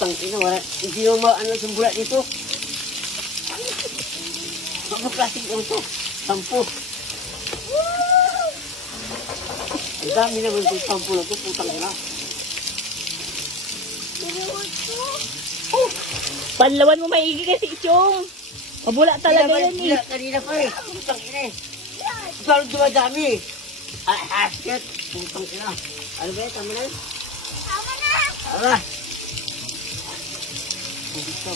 Putang ina, wala. Hindi mo ano sumbula dito. Mga plastic lang to. 10. Ang dami naman itong 10 na to, putang ina. Panlawan mo maigi kasi, Chong. Mabula talaga yan eh. Kanina pa eh. Putang ina eh. Parang dumadami eh. Shit. Putang ina. Ano ba yan? Tama na yun? Tama na! Tama. Buta.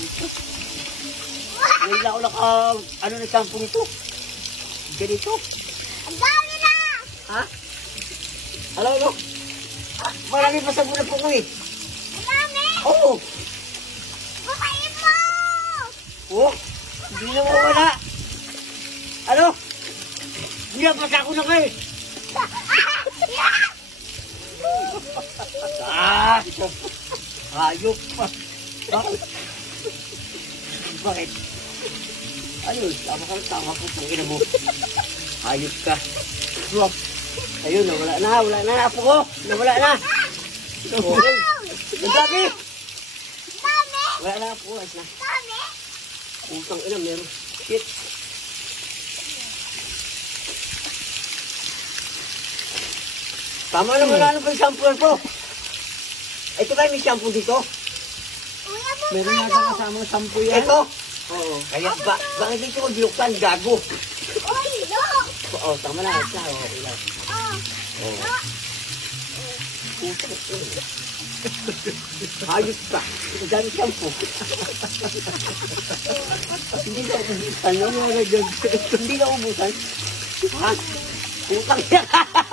Ngayon ako ano na sampo nito? Ganito. Ang dami na! Ha? Alam mo? Marami pa sa muna po ko eh. Ang dami! Oo. Bukain mo! Oo. Hindi na mawala. Ano? Binabasa ko na kayo. Hayop pa. Bakit? Bakit? Ayun, tama po. Pangina mo. Hayop ka. Swap. Ayun, nawala na. Apo ko. Nawala na. Okay. Ang dami. Dami! Wala na apo ko. Ayos na. Dami! Utang ina, meron. Shit. Tama na, wala na pa yung shampoo ko. Ito ba may shampoo dito? Kuya mo Meron na kasama ng sampu yan. Ito? Oo. Kaya bakit dito ko binuksan? Gago. Uy, look! Oo, tama na. Isa, oo, ilan. Oh, Oo. Utang ina. Hayop ka. Ito dami shampoo. Hindi ka ubusan. Hindi ka ubusan. Ha? Utang ina.